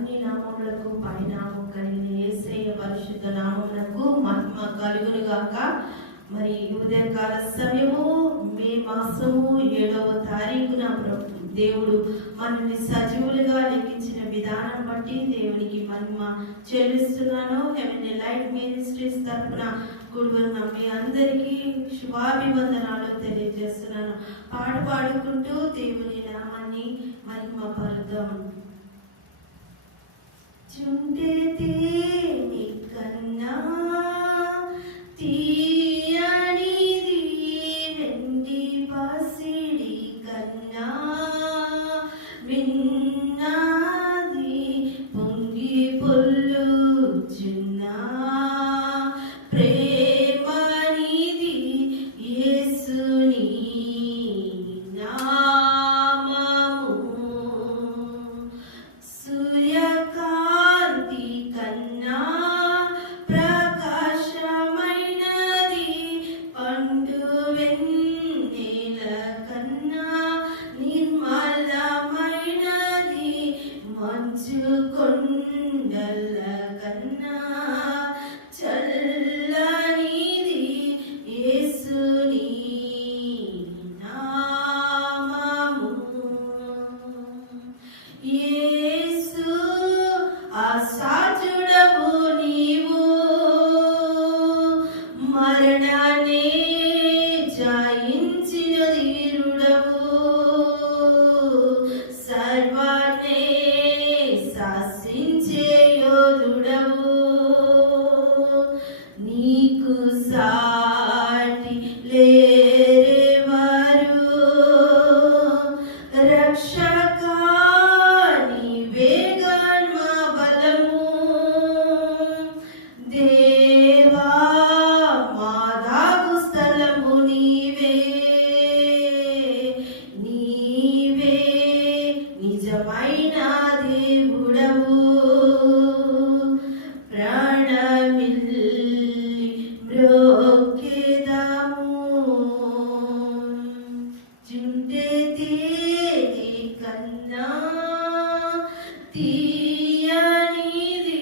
అన్ని నామములకు పైనామం కలిగిన యేసయ్య పరిశుద్ధ నామమునకు మహిమ కలుగును గాక. మరి ఉదయకాల సమయము మే మాసము 7వ తారీఖున దేవుడు మనల్ని సజీవులుగా లెక్కించిన విధానం బట్టి దేవునికి మహిమ చెల్లిస్తున్నాను. హెవెన్లీ లైట్ మినిస్ట్రీస్ తరఫున గురువున్న మీ అందరికీ శుభాభివందనాలు తెలియజేస్తున్నాను. పాట పాడుకుంటూ దేవుని నామాన్ని మహిమ పరుద్దాం. చుంటే తేని కన్నా తీయనిది వెండి పసిడి కన్నా విన్నది పొంగి పొల్లుచున్నా ప్రేమనిది యేసుని నామము. సూర్యకాంతి కన్నా ప్రకాశమైనది పండు వెన్నెల కన్నా నిర్మలమైనది మంచు కొండల కన్నా చల్లనిది యేసుని నామము. యేసు అసాధ్యుడవు నీవు, మరణాన్ని జయించిన ధీరుడవు, సర్వాన్ని శాసించే యోధుడవు, నీకు సాటి లేరెవరు. రక్షక నీవే గర్వ బలము, దేవా మా దాగు స్థలము నీవే. నీవే నిజమైన దేవుడవు, ప్రాణమిల్లి మ్రొక్కెదము. చుంటే తేని కన్నా తీయనిది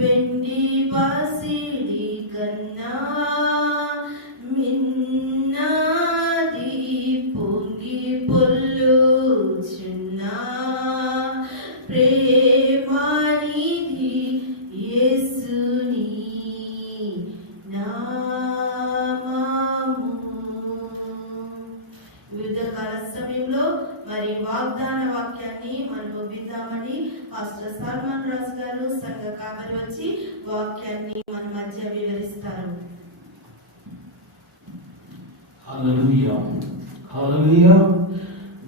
వెండి పసిడి కన్నా మిన్నది పొంగి పొల్లుచున్నా ప్రేమనిది యేసుని నామము. వివిధ కాల సమయంలో మరి వాగ్దాన వాక్యాన్ని మనము విందామని పాస్టర్ సల్మాన్ రాజు గారు సంఘ కాపరి వచ్చి వాక్యాన్ని మన మధ్య వివరిస్తారు. హల్లెలూయా, హల్లెలూయా.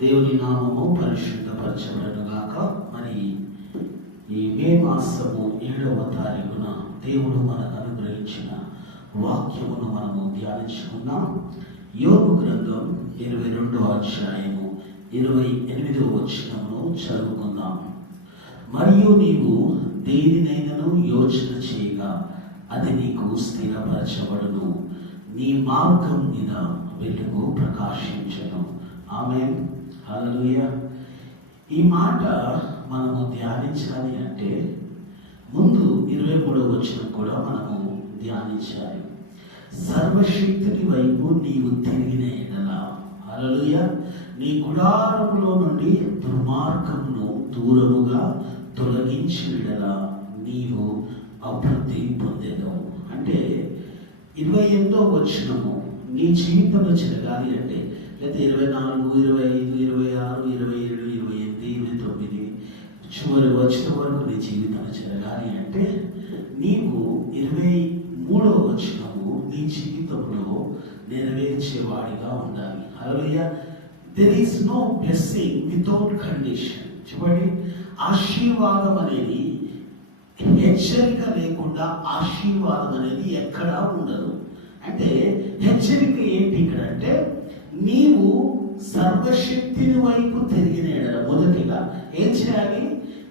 దేవుని నామము పరిశుద్ధపరచబడును గాక. మరి ఈ మే మాసము 7వ తారీఖున దేవుడు మనకు అనుగ్రహించిన వాక్యమును మనము ధ్యానించుకున్నాం. యోబు గ్రంథం 22వ అధ్యాయము 28వ వచనమును చదువుకుందాం. మరియు నీవు దేనినైనను యోచన చేయగా అది నీకు స్థిరపరచబడును, నీ మార్గం మీద వెలుగు ప్రకాశించను. ఆమేన్, హల్లెలూయా. ఈ మాట మనము ధ్యానించాలి అంటే ముందు 23వ వచనం కూడా మనము ధ్యానించాలి. సర్వశక్తుని వైపు నీవు తిరిగిన ఎడల, హల్లెలూయా, నీ గుడారములో నుండి దుర్మార్గమును దూరముగా తొలగించి ఎడల నీవు అభివృద్ధి పొందేదవు. అంటే 28వ వచనము నీ జీవితంలో జరగాలి అంటే, లేదా 24, 25, 26, 27, 28, 29 చివరి వచ్చిన వరకు నీ జీవితంలో జరగాలి అంటే నీవు 23వ వచనము నీ జీవితంలో నెరవేర్చేవాడిగా ఉండాలి. Hallelujah. There is no blessing without condition. చూడండి, ఆశీర్వాదం అనేది హెచ్చరిక లేకుండా ఆశీర్వాదం అనేది ఎక్కడా ఉండదు. అంటే హెచ్చరిక ఏంటి ఇక్కడ అంటే, నీవు సర్వశక్తిని వైపు తిరిగిన ఎడల మొదటిగా ఏం చేయాలి?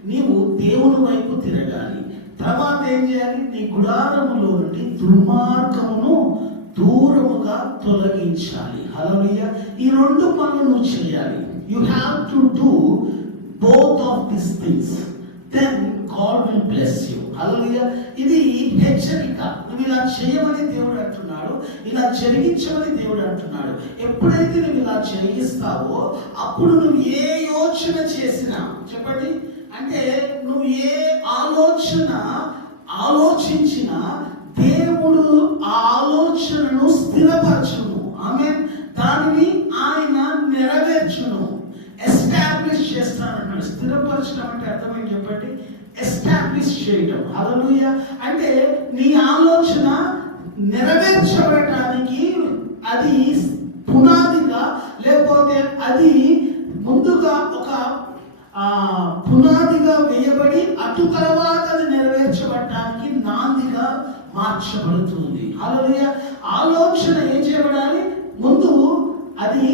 నీవు దేవుని వైపు తిరగాలి. తర్వాత ఏం చేయాలి? నీ గుడారములో నుండి దుర్మార్గమును దూరముగా తొలగించాలి. హల్లెలూయా. ఈ రెండు పనులు నువ్వు చేయాలి. You have to do both of these things. Then God will bless you. Hallelujah. ఇది హెచ్చరిక. నువ్వు ఇలా చేయమని దేవుడు అంటున్నాడు, ఇలా జరిగించమని దేవుడు అంటున్నాడు. ఎప్పుడైతే నువ్వు ఇలా జరిగిస్తావో అప్పుడు నువ్వు ఏ యోచన చేసినా, చెప్పండి, అంటే నువ్వు ఏ ఆలోచించినా దేవుడు ఆ ఆలోచనను స్థిరపరచును. ఆమేన్. దానిని ఆయన నెరవేర్చును, ఎస్టాబ్లిష్ చేస్తానన్నాడు. స్థిరపరచడం అంటే అర్థమేంటి చెప్పండి? ఎస్టాబ్లిష్ చేయడం. హల్లెలూయా. అంటే నీ ఆలోచన నెరవేర్చబడటానికి అది పునాదిగా, లేకపోతే అది ముందుగా ఒక పునాదిగా వేయబడి అటు తర్వాత అది నెరవేర్చబడటానికి నాందిగా మార్చబడుతుంది. హల్లెలూయా. ఆలోచన ఏం చేయబడాలి? ముందు అది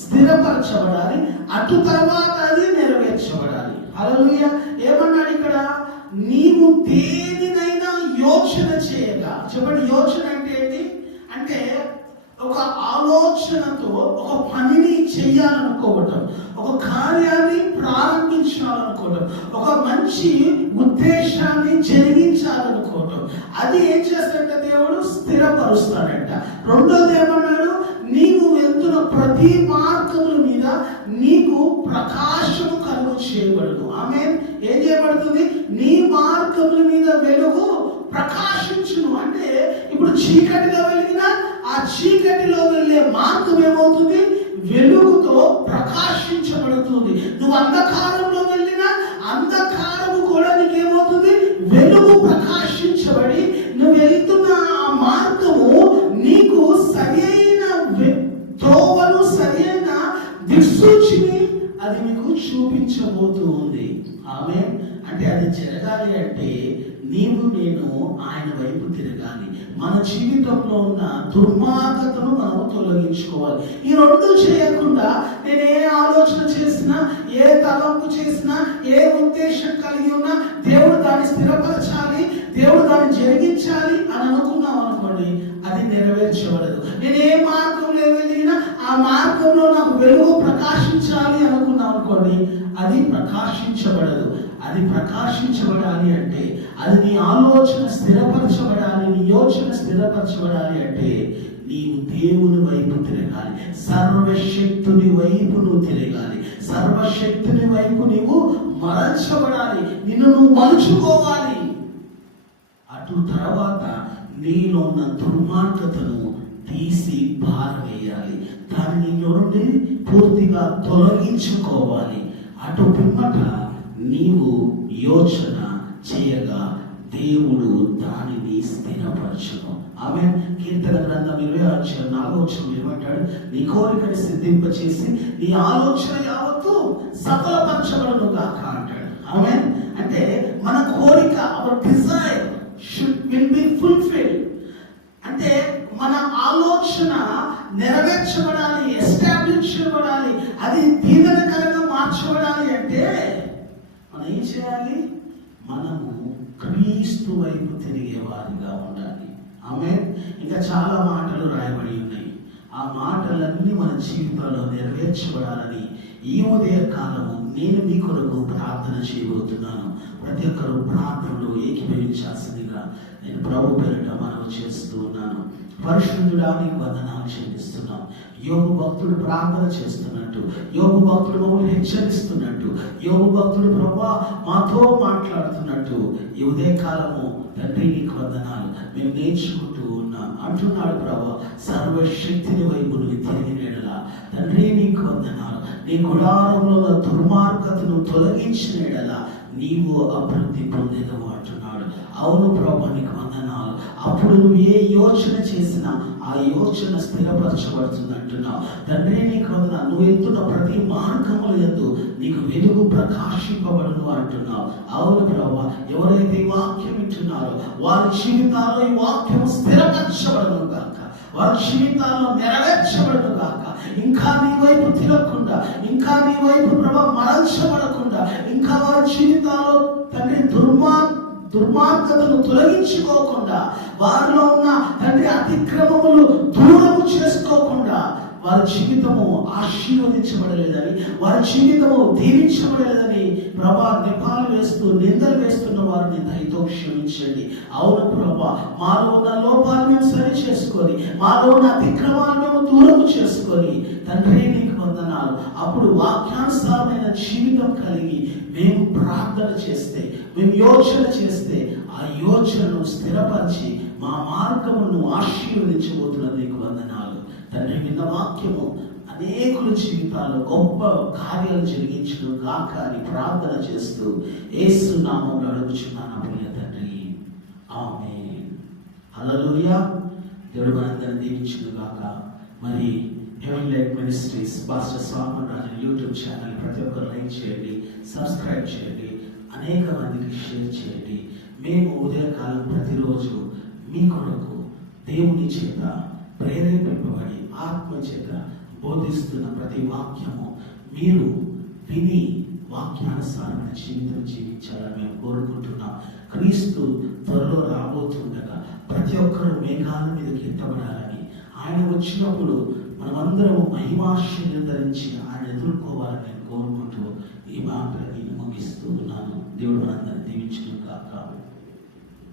స్థిరపరచబడాలి, అటు తర్వాత అది నెరవేర్చబడాలి. హల్లెలూయా. ఏమన్నాడు ఇక్కడ? నీవు దేనినైనా యోచన చేయగా. చెప్పండి, యోచన అంటే ఏంటి? అంటే ఒక ఆలోచనతో ఒక పనిని చెయ్యాలనుకోవటం, ఒక కార్యాన్ని ప్రారంభించాలనుకోవటం, ఒక మంచి ఉద్దేశాన్ని జరిగించాలనుకోవటం. అది ఏం చేస్తాడంట? దేవుడు స్థిరపరుస్తాడంట. రెండోది ఏమన్నాడు? నీవు వెళ్తున్న ప్రతి మార్గముల మీద నీకు ప్రకాశము కలుగు చేయబడును. ఆమేన్. ఏం చేయబడుతుంది? నీ మార్గముల మీద వెలుగు ప్రకాశించును. అంటే ఇప్పుడు చీకటిగా వెలిగిన ఆ చీకటిలో వెళ్ళే మార్గం ఏమవుతుంది? వెలుగుతో ప్రకాశించబడుతుంది. నువ్వు అంధకారంలో వెళ్ళినా అంధకారము కూడా నీకేమవుతుంది? వెలుగు ప్రకాశించబడి నువ్వు వెళ్తున్న ఆ మార్గము నీకు సరైన త్రోవను, సరైన దిక్సూచిని అది నీకు చూపించబోతూ ఉంది. ఆమేన్. అంటే అది జరగాలి అంటే నీవు నేను ఆయన వైపు తిరగాలి. మన జీవితంలో ఉన్న దుర్మార్గతను మనం తొలగించుకోవాలి. ఈ రెండు చేయకుండా నేను ఏ ఆలోచన చేసినా, ఏ తలంపు చేసినా, ఏ ఉద్దేశం కలిగి ఉన్నా దేవుడు దాన్ని స్థిరపరచాలి, దేవుడు దాన్ని జరిగించాలి అని అనుకున్నాం అనుకోండి, అది నెరవేర్చబడదు. నేను ఏ మార్గంలో వెళ్ళినా ఆ మార్గంలో నాకు వెలుగు ప్రకాశించాలి అనుకున్నాం అనుకోండి, అది ప్రకాశించబడదు. అది ప్రకాశించబడాలి అంటే, అది నీ ఆలోచన స్థిరపరచబడాలి, నీ యోచన స్థిరపరచబడాలి అంటే నీవు దేవుని వైపు తిరగాలి, సర్వశక్తుని వైపు నువ్వు తిరగాలి, సర్వశక్తుని వైపు నీవు మరల్చబడాలి, నిన్ను నువ్వు మలుచుకోవాలి. అటు తర్వాత నీలో ఉన్న దుర్మార్గతను తీసి పారవేయాలి, దాన్ని నుండి పూర్తిగా తొలగించుకోవాలి. అటు పిమ్మట నీవు యోచన చేయగా దేవుడు దానిని స్థిరపరచును. ఆమె కీర్తన గ్రంథం 26:4 ఏమంటాడు? నీ కోరికని సిద్ధింపచేసి నీ ఆలోచన యావత్తు సఫలపరచబడును గాక అంటాడు. ఆమె అంటే మన కోరిక, hour Dzire will be fulfilled. అంటే మన ఆలోచన నెరవేర్చబడాలి, ఎస్టాబ్లిష్ చేయబడాలి, అది దీవెనకరంగా మార్చబడాలి అంటే మనం ఏం చేయాలి? మనము క్రీస్తు వైపు తిరిగే వారిగా ఉండాలి. ఆమేన్. ఇంకా చాలా మాటలు రాయబడి ఉన్నాయి. ఆ మాటలన్నీ మన జీవితంలో నెరవేర్చబడాలని ఈ ఉదయ కాలము నేను మీ కొరకు ప్రార్థన చేయబోతున్నాను. ప్రతి ఒక్కరు ప్రార్థనలో ఏకీభవించాల్సిందిగా నేను ప్రభు పేరిట మనవి చేస్తూ ఉన్నాను. పరిశుద్ధుడా నీకు వందనాలు చెల్లిస్తున్నాం. యోగు భక్తుడు ప్రార్థన చేస్తున్నట్టు, యోగు భక్తుడు మమ్మల్ని హెచ్చరిస్తున్నట్టు, యోగు భక్తుడు ప్రభా మాతో మాట్లాడుతున్నట్టు ఈ ఉదయ కాలము తండ్రి నీకు వందనాలు మేము నేర్చుకుంటూ ఉన్నాం అంటున్నాడు ప్రభా. సర్వశక్తిని వైపు నువ్వు తిరిగినలా తండ్రి నీకు వందనాలు. నీ గుడారంలో దుర్మార్గతను తొలగించినలా నీవు అభివృద్ధి పొందేదవు అంటున్నాడు. అవును ప్రభా నీకు వందనాలు. అప్పుడు నువ్వు ఏ యోచన చేసినా ఆ యోచన స్థిరపరచబడుతుంది అంటున్నావు తండ్రి నీకు వందనాలు. నువ్వు వెళ్తున్న ప్రతి మార్గముల యందు నీకు వెలుగు ప్రకాశింపబడును అంటున్నావు. అవును ప్రభా, ఎవరైతే ఈ వాక్యం వింటున్నారో వారి జీవితాల్లో ఈ వాక్యం స్థిరపరచబడును గాక, వారి జీవితాల్లో నెరవేర్చబడును గాక. ఇంకా నీ వైపు తిరగకుండా, ఇంకా నీ వైపు ప్రభా మరల్చబడకుండా, ఇంకా వారి జీవితాల్లో తండ్రి దుర్మార్గతను తొలగించుకోకుండా, వారిలో ఉన్న తండ్రి అతిక్రమములు దూరము చేసుకోకుండా వారి జీవితము ఆశీర్వదించబడలేదని, వారి జీవితము దీవించబడలేదని ప్రభా నిపాలు వేస్తూ చేస్తూ నిందలు వేస్తున్న వారిని దయతో క్షమించండి. అవును ప్రభా, మాలో ఉన్న లోపాలు మేము సరి చేసుకొని, మాలో ఉన్న అతిక్రమాలు మేము దూరం చేసుకొని, తండ్రి నీకు వందనాలు. అప్పుడు వాక్యానుసారమైన జీవితం కలిగి మేము ప్రార్థన చేస్తే, మేము యోచన చేస్తే, ఆ యోచనను స్థిరపరిచి మా మార్గమును ఆశీర్వదించబోతున్న నీకు వందనాలు తండ్రి. విన్న వాక్యము అనేకుల జీవితాల్లో గొప్ప కార్యాలు జరిగించును గాక అని ప్రార్థన చేస్తూ యేసు నామములో అడుగుచున్నాను ప్రియ తండ్రి, ఆమేన్. హల్లెలూయా. దేవుడు మనందరిని దీవించును గాక. మరి heaven light ministries pastor Solomon Raju YouTube channel ప్రతి ఒక్కరు లైక్ చేయండి, సబ్స్క్రైబ్ చేయండి, అనేక మందికి షేర్ చేయండి. మేము ఉదయకాలం ప్రతిరోజు మీ కొరకు దేవుని చేత ప్రేరేపింపబడి ఆత్మ చేత బోధిస్తున్న ప్రతి వాక్యము మీరు విని వాక్యానుసారమైన జీవితం జీవించాలని మేము కోరుకుంటున్నాం. క్రీస్తు త్వరలో రాబోతుండగా ప్రతి ఒక్కరూ మేఘాల మీదకి ఎత్తబడాలని, ఆయన వచ్చినప్పుడు మనమందరము మహిమాశ్చర్యం ధరించి ఆయన ఎదుర్కోవాలని నేను కోరుకుంటూ ఈ మాటలని ముగిస్తూ ఉన్నాను. దేవుడు మనందరినీ దీవించును గాక.